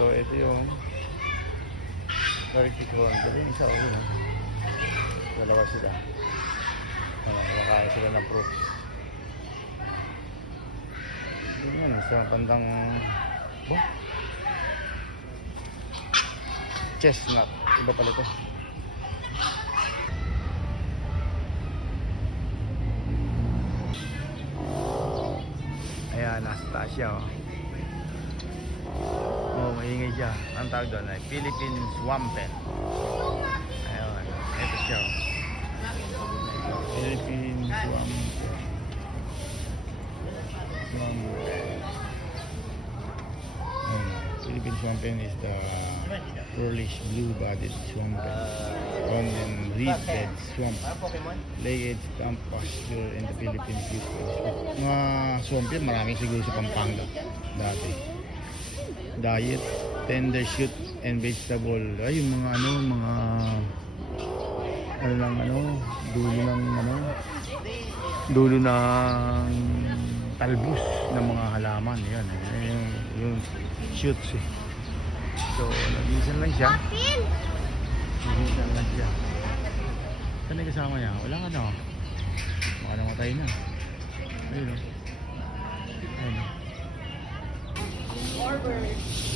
So ito yung Garlic corn. Pero yung isa o yun. Dalawa sila. Kumakain sila ng fruits. Yun yan. Sa bandang chestnut. Iba pala ito. Ayan, nasa taas siya oh. Oh, maingay siya. Ang tawag doon ay Philippine Swampin. Ayan, ito siya oh. Philippine Swampin. Philippine Swampin is the pearlish blue-bodied swampin. Found in reed-bed swamp. Lay-age camp pasture in the Philippines. Mga swampin, maraming siguro sa Pampanga dati. Diet, tender shoot and vegetable. Ay, yung mga dulo ng talbos ng mga halaman. Yan, yung shoots eh. So, nag-iisan lang siya. Nag-iisan lang siya. Saan na kasama niya? Wala ka na. Baka namatay na. Ayun o. Ayun o.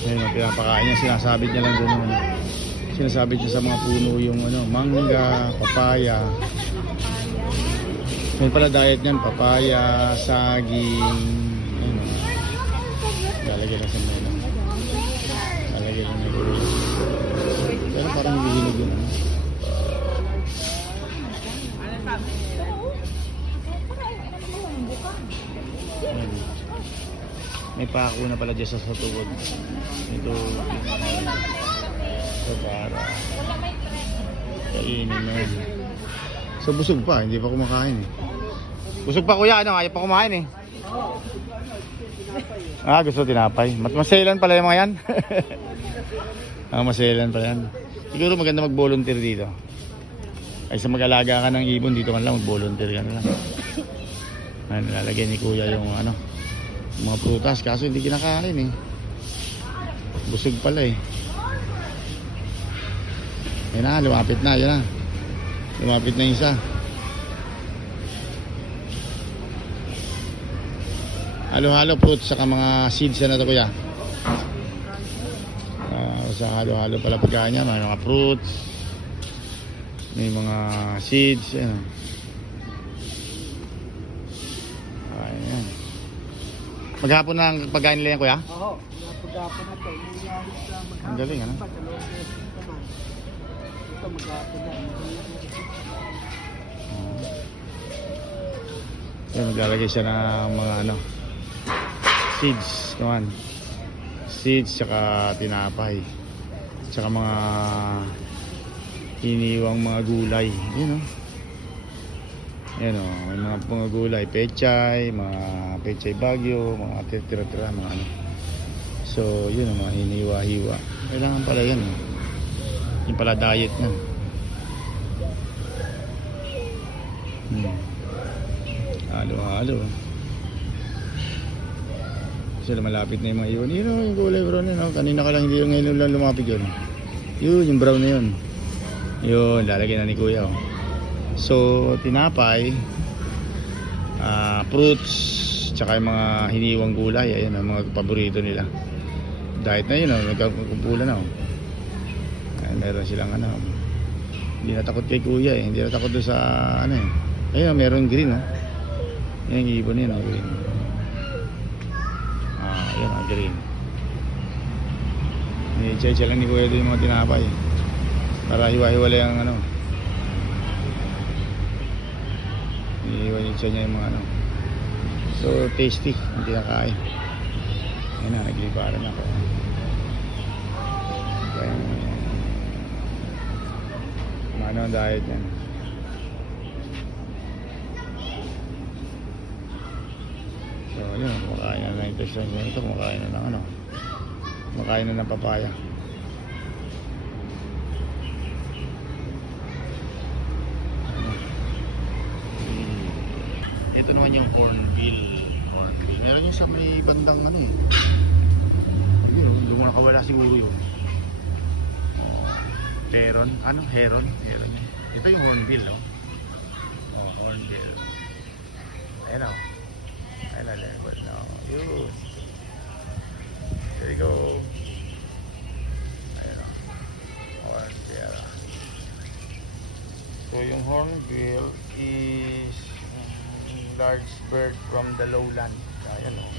Ayun o, pinapakain niya. Sinasabit niya lang doon. Sinasabit niya sa mga puno yung mangga, papaya. May pala diet niyan. Papaya, saging. Ayun o. Lalagyan lang sa mena. Lalagyan lang nito. Pero parang hihinog yun. May pako na pala dyan sa tuwod. Ito para kainin na yun. So busog pa, hindi pa kumakain eh. Busog pa kuya, ayaw pa kumain eh. Gusto tinapay. Maselan pala yung mga yan. Maselan pala yan. Siguro maganda mag-volunteer dito. Kaysa mag-alaga ka ng ibon, dito ka lang mag-volunteer ka na lang. Nilalagyan ni kuya yung mga prutas, kaso hindi kinakain eh. Busog pala eh. Yan na, lumapit na, yan na. Lumapit na yung isa. Halo-halo fruits saka mga seeds na ito kuya. Sa halo-halo pala pagkain niya, may mga fruits, may mga seeds, yan. Ayan. Maghapon na ang pagkain nila yan kuya? Oo, maghapon na ito. Ang galing ano? Ito maghapon na. Yan, maglalagay siya ng mga seeds, come on. Seeds tsaka tinapay. Tsaka mga iniwang mga gulay. Yun o. Yan o, may mga gulay, pechay, mga pechay bagyo, mga tira-tira, mga So, yun o, mga iniwa-hiwa. Kailangan pala yan o. Yung pala diet yan. Halo-halo. Kasi malapit na yung mga iwan. Yun o, yung gulay brown yun o. Kanina ka lang, hindi yung ngayon lang lumapit yun. Yun, yung brown na yun. Yun, lalagyan na ni kuya o. So, tinapay, fruits, tsaka yung mga hiniwang gulay. Ayan ang mga paborito nila. Diet na yun o, nagkakumpulan na o. Ayan, meron silang hindi natakot kay kuya eh. Hindi natakot doon sa Ayan, meron green o. Yan yung ibon yun o, green. Ayan o, green. I-check lang ni kuya doon yung mga tinapay. Para hiwa-hiwalay ang iiwan yung niya yung mga So tasty, hindi nakain. Ayan na, nagliparan ako. Ano ang diet yan? So yun, kumakain na ng intestine ko ito. Kumakain na ng kumakain na ng papaya. Ito naman yung cornmeal. Meron yung sa may bandang yun, nakawala siguro yun. Heron, ano? Heron? Heron. Ito yung hornbill, no? Oh, hornbill. Ayun, oh. Ayun, level, no? Yun. There you go. Ayun, oh. Hornbill. So, yung hornbill is large bird from the lowland. Ayan, oh.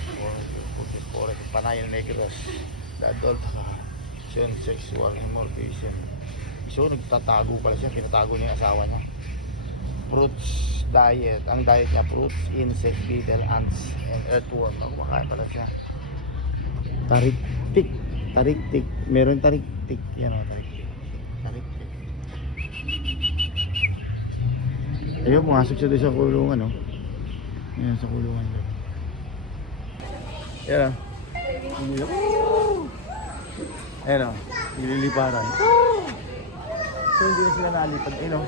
Forest, Panayan Negros. The adult, sexual immortation. So, nagtatago pala siya. Kinatago niya yung asawa niya. Fruits diet. Ang diet niya, fruits, insect, beetle, ants, and earthworm. Kumakain pala siya. Tariktik. Tariktik. Meron tariktik. Yan o, tariktik. Tariktik. Ayun, pumasok siya doon sa kulungan, no? Yan, sa kulungan doon. Yan o. Ayan o. Nililiparan. So hindi na sila nalipad. Ayun o.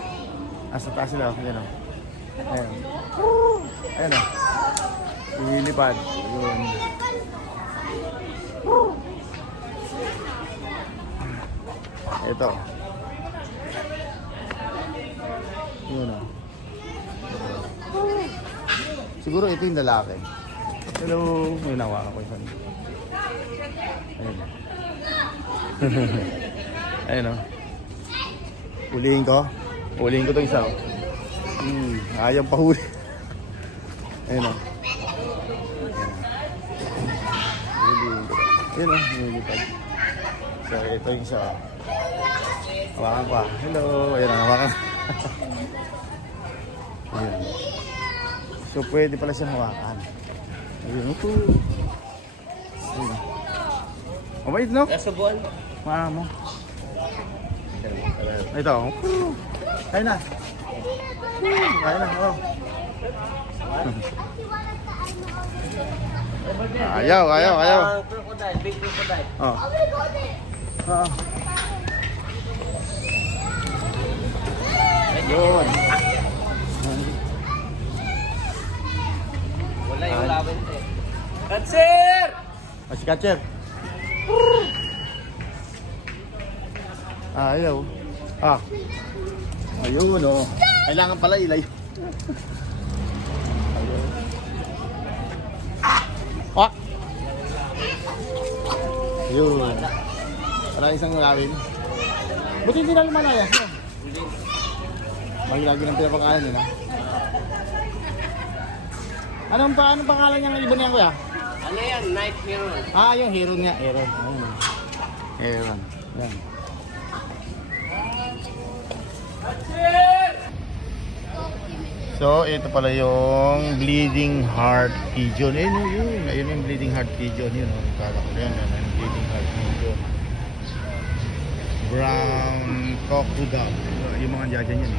Nasa taas sila. Ayan o. Ayan. Ayan o. Nililipad. Yun. Ito. Yun o. Siguro ito yung lalaki. Hello. May nawakan ko isa. Ayun. Ayun o. Hulihin ko. Hulihin ko itong isa. Ayaw pa huli. Ayun o. Hulihin ko. Ayun o. Humilipad. So ito yung isa. Hawakan pa. Hello. Ayun o. Hawakan. Ayun. So pwede pala siyang hawakan. Ayun ito. Ayun. Mabait, no? Nasubuan mo. Mo. Ito. Ayun na. Ayun na. Oh. Ayaw. Crocodile, big crocodile. Oh. Oh. Ayun. Wala yung laban eh. Catcher! Si Catcher. Ayaw. Ayun, oh. Kailangan pala ilay. Ayun. Para isang lawin. Buti hindi na lumalayas, no? Lagi ng pinapakain yun, ha? Anong pangalan niya ng ibon niya, kuya? Ano yan? Night Hero. Yung hero niya. Heron. Heron. Yan. So, ito pala yung bleeding heart pigeon. Ayun yung bleeding heart pigeon. Yun, kala ko yan. Yan yung bleeding heart pigeon. Brown cockadoo. Yung mga dyan yan.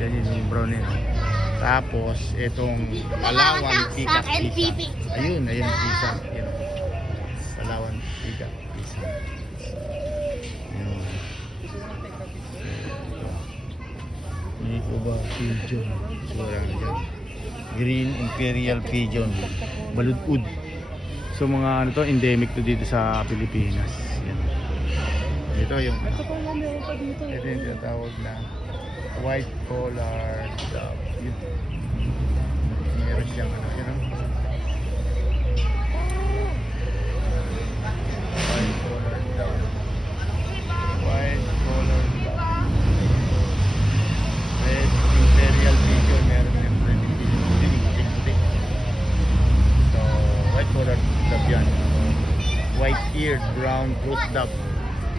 Dyan yung brown yan. Tapos, itong Palawan Peacock Isa. Ayun ang isa. Ayun. Palawan Peacock Isa. Ayun. Ito ba? Pigeon. Wala na dyan. Green Imperial Pigeon. Balud-ud. So mga ano to, endemic to dito sa Pilipinas. Yan. Ito yung ito yung tinatawag na white collar dove. Yun. Meron siyang ano, yun know? White collar dove. White collar dove. Red Imperial Pigeon. Meron yung red Imperial Pigeon. So, white collar dove yan. White-eared brown throat dove.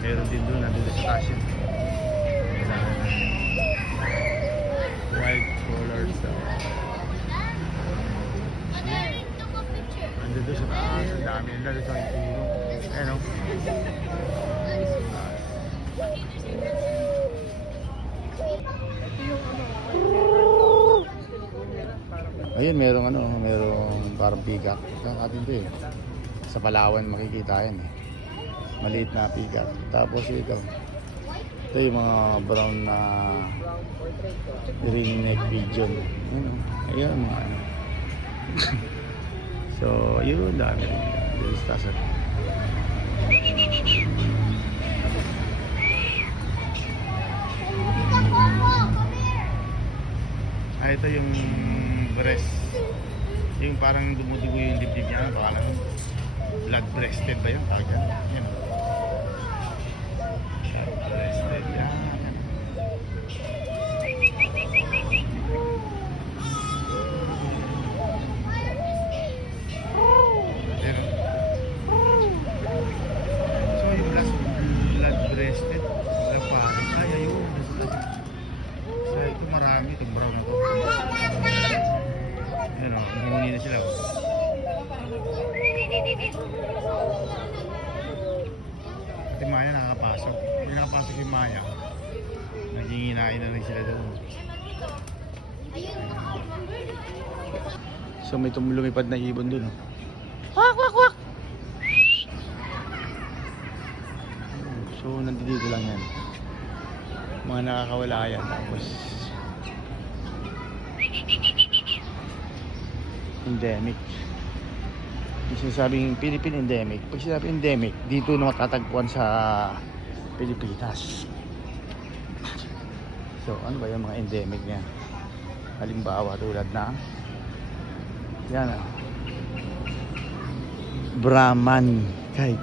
Meron din doon, nandun sa taas yun. White collar dove. Nandun doon sa taas, ang dami nila doon sa puno. Ayan o. Ayun, merong ano, merong parang peacock. Ito atin to eh. Sa Palawan makikita yan eh. Maliit na peacock. Tapos ito. Ito yung mga brown na ringneck pigeon. Ayun, mga ano. So, yun, dami rin. Dito sa Ito yung breast. Yung parang dumudugo yung dibdib niya. Parang blood breasted ba yun? Tawag yan. Yan. Blood breasted. Yan. Pero, so yung blood breasted. Wala parang. Ay, ayun. So ito marami. Itong brown na to. Yan o. Hihuni na sila. Pati Maya nakakapasok. Hindi nakapasok yung Maya. Naging hinain na rin sila doon. So may lumipad na ibon doon. Oh. Wak wak wak! So nandito lang yan. Mga nakakawala yan. Tapos endemic. Yung sinasabing Philippine endemic. Pag sinabi endemic, dito na matatagpuan sa Pilipinas. So ano ba yung mga endemic niya? Halimbawa tulad na yan ah, Brahman kite.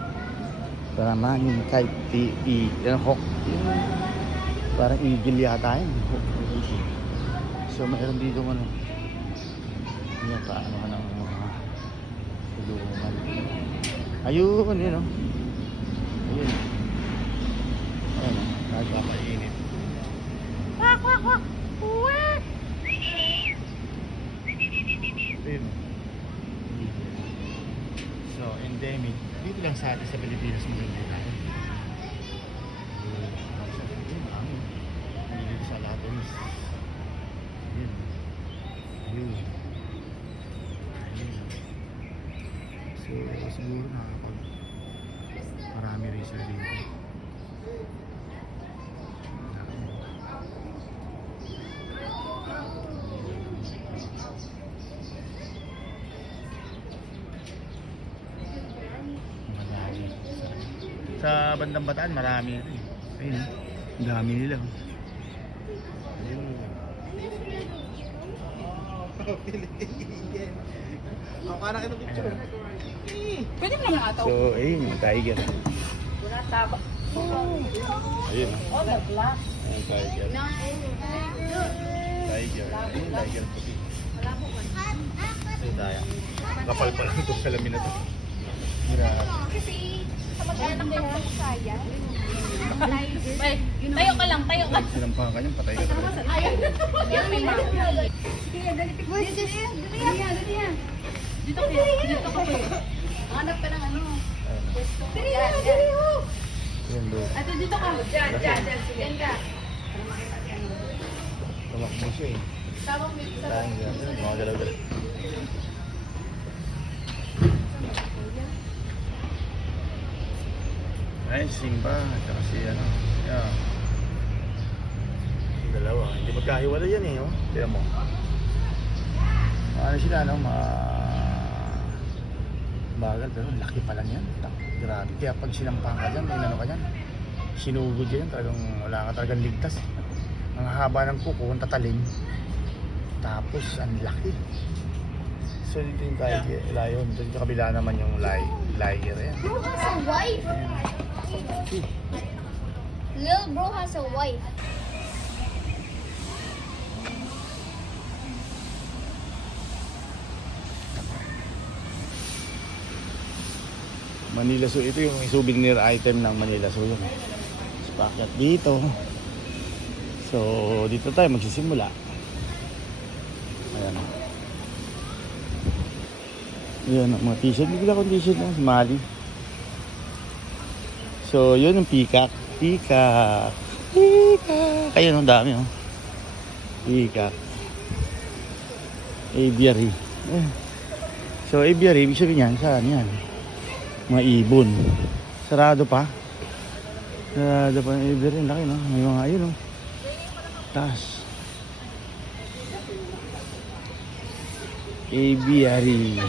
Brahman kite. Yan hawk. Parang eagle yata yun. So mayroon dito ano. Yan paano ka ng mga tulungan. Ayun, yun o. Ayun. Ayun o. Nagpapakainit. Wak, wak, wak. Wak. Ayun o. So, endemic. Dito lang sa atin sa Pilipinas mo rin dito. Marami. Dito sa Latin. Ayun. Ayun. So, siguro nakakapag marami rin sila dito. Marami. Sa bandang Bataan, marami rin. Ayun, ang dami nila. Ayun. Pwede mo naman ataw. So, ayun, yung tiger. Wala taba. Ayun. Oh, the black. Ayun, tiger. Tiger. Ayun, tiger puti. Ayun tayo. Kapal pa lang itong salamin na to. Grabe. Kasi, kamag-anak ng saya. Tayo ka lang, tayo ka. Sinampahan ka niyan, patay ka talaga. Yan may mga. Sige, dali. Dito ka po. Hanap ka ng ano. Dali. Ayun, bro. Ato dito ka. Diyan. Diyan ka. Tumakbo siya eh. Tawag mo. Tayang dyan. Mga galaw-galaw. Ayun, Simba. At saka si ano. Yeah. Dalawa. Hindi magkahiwala yan eh. Oh. Tiyan mo. Ano sila, no? Bagal, pero laki pa lang yan. Grabe. Kaya pag sinampang ka dyan, may ano ka dyan, sinugod yan. Talagang wala ka talagang ligtas. Ang haba ng kuko, kung tatalim. Tapos, ang laki. So, dito yung tiger, lion. Dito sa kabila naman yung liger. Ayan. Bro has a wife. Little bro has a wife. Manila Zoo. Ito yung souvenir item ng Manila Zoo. Yun. Packet dito. So, dito tayo magsisimula. Ayan. Ayan, mga t-shirt. Bigla akong t-shirt na. Si Mali. So, yun yung peacock. Peacock. Ayan, ang dami, oh. Peacock. Aviary. So, aviary, ibig sabihin yan, saan yan? Mga ibon. Sarado pa. Sarado pa yung aviary. Laki, no? May mga, ayun, oh. Taas. Aviary.